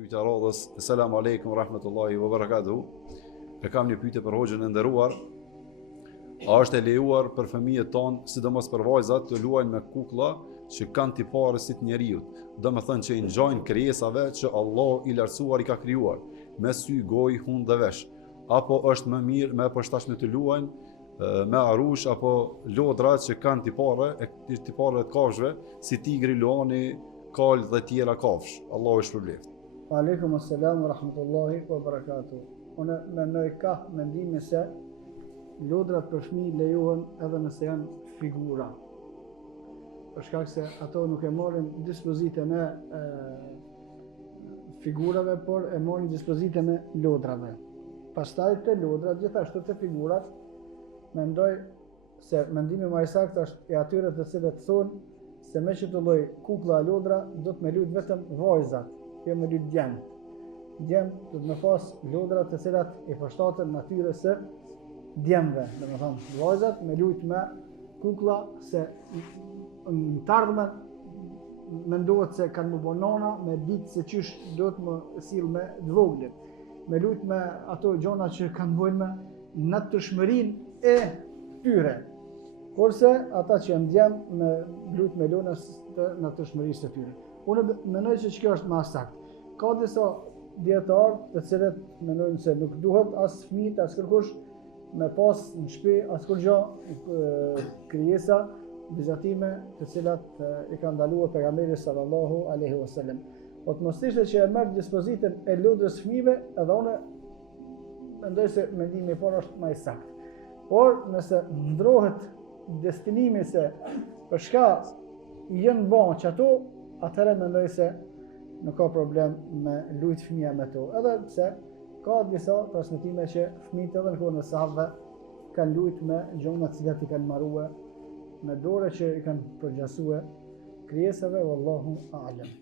Pyetja radhës, Selamu alaikum, rahmetullahi wa barakatuhu. E kam një pyetje për hoxhën e nderuar. A është e lejuar për fëmijët tonë, sidomos për vajzat, të luajnë me kukulla që kanë tipare si të njeriut, domethënë që i ngjajnë krijesave që Allah i lartësuar i ka krijuar, me sy, gojë, hundë dhe vesh? Apo është më mirë me përshtatshme të luajnë me arush apo lodrat që kanë tipare të kafshëve, si tigri, luani, kalë dhe tjera kafsh? Allahu e shpërbleft. Aleikum assalam wa rahmatullahi wa barakatuh. Unë mendoj ka mendimi se lodrat për fëmijë lejohen edhe nëse janë figura. Për shkak se ato nuk e marrin dispozitën e figurave, por e marrin dispozitën e lodrave. Pastaj te lodrat, gjithashtu te figurat, mendoj se mendimi më i saktë është i atyre të cilët thonë se me që të lloj kuklla lodra do të me lut vetëm vajzat, jo me lut djemt. Djemt do të me pas lodra të cilat i përshtaten natyrës së djemve, domethënë vajzat me lut me kuklla se në të ardhmen mendohet se kanë më bon nana me ditë se qysh do të më sill me të voglit. Me lut me ato gjona që kanë bojnë me natyrshmërinë e tyre. Kurse ata që janë djem me lut me lonës të natyrshmërisë të tyre. Unë mendoj se kjo është më saktë. Ka disa dietarë të cilët mendojnë se nuk duhet as fëmijët as kërkush me pas në shtëpi as kur gjë krijesa vizatime të cilat i ka ndaluar pejgamberi sallallahu alaihi wasallam. Po të mos ishte që e merr dispozitën e lodrës fëmijëve, edhe unë mendoj se mendimi i parë është më i saktë. Por nëse ndrohet destinimi se për shka jenë bon që ato, atëherë mendoj se nuk ka problem me lut fëmija me to. Edhe pse ka disa transmetime që fëmijët edhe në kohën e sahabëve kanë lut me gjona të cilat i kanë marrue, me dore që i kanë përgjasue krijesave, wallahu a'lam.